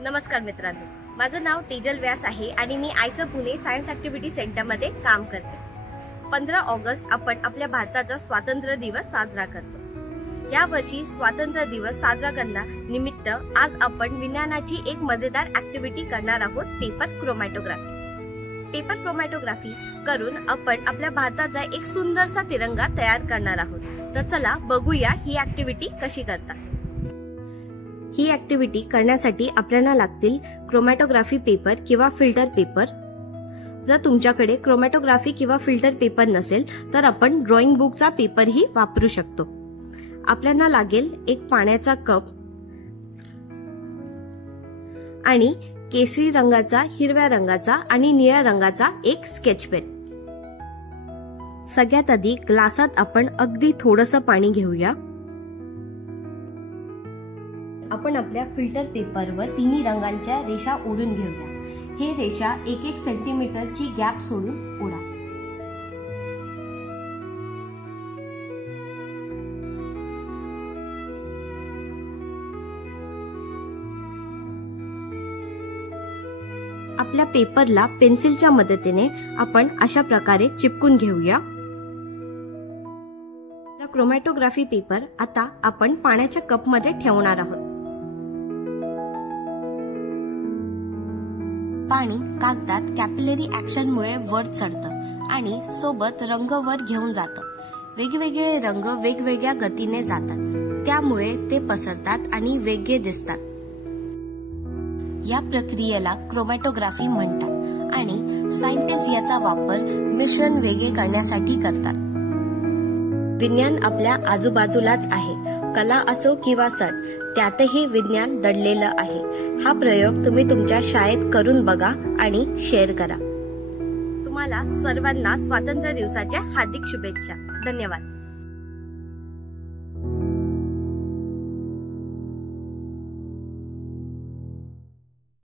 नमस्कार मित्रांनो, माझं नाव तेजल व्यास आहे आणि मी आयसर पुणे सायन्स ॲक्टिव्हिटी सेंटरमध्ये काम करते। 15 ऑगस्ट आपण आपल्या भारताचा स्वातंत्र्य दिवस साजरा करतो। या वर्षी स्वातंत्र्य दिवस साजरा करण्यानिमित्त आज आपण विज्ञानाची एक मजेदार ॲक्टिव्हिटी करणार आहोत, पेपर क्रोमॅटोग्राफी। पेपर क्रोमॅटोग्राफी करून आपण आपल्या भारताचा एक सुंदरसा तिरंगा तयार करणार आहोत। तर चला बघूया ही ॲक्टिव्हिटी कशी करतात। ही ॲक्टिव्हिटी करण्यासाठी आपल्याला लागतील क्रोमॅटोग्राफी पेपर किंवा फिल्टर पेपर। जर तुमच्याकडे क्रोमॅटोग्राफी किंवा फिल्टर पेपर नसेल तर आपण ड्रॉइंग बुकचा पेपरही वापरू शकतो। आपल्याला लागेल एक पाण्याचा कप आणि केसरी रंगाचा, हिरव्या रंगाचा आणि निळ्या रंगाचा एक स्केच पेन। सगळ्यात आधी ग्लासात आपण अगदी थोडंसं पाणी घेऊया। आपण आपल्या फिल्टर पेपरवर तिन्ही रंगांच्या रेषा ओढून घेऊया। हे रेषा 1-1 सेंटीमीटरची गॅप सोडून ओढा। आपल्या पेपरला पेन्सिलच्या मदतीने आपण अशा प्रकारे चिपकून घेऊया। क्रोमॅटोग्राफी पेपर आता आपण पाण्याच्या कपमध्ये ठेवणार आहोत। पाणी कागदात कॅपिलरी ऍक्शनमुळे वर चढतं आणि सोबत रंग वर घेऊन जातं। वेगवेगळे रंग वेगवेगळ्या गतीने जातात, त्यामुळे ते पसरतात आणि वेगळे दिसतात। या प्रक्रियेला क्रोमॅटोग्राफी म्हणतात आणि सायंटिस्ट याचा वापर मिश्रण वेगळे करण्यासाठी करतात। विज्ञान आपल्या आजूबाजूलाच आहे, कला असो किंवा सण, त्यातही विज्ञान दडलेलं आहे। हा प्रयोग तुम्ही तुमच्या शाळेत करून बघा आणि शेअर करा। तुम्हाला सर्वांना स्वातंत्र्य दिवसाच्या हार्दिक शुभेच्छा। धन्यवाद।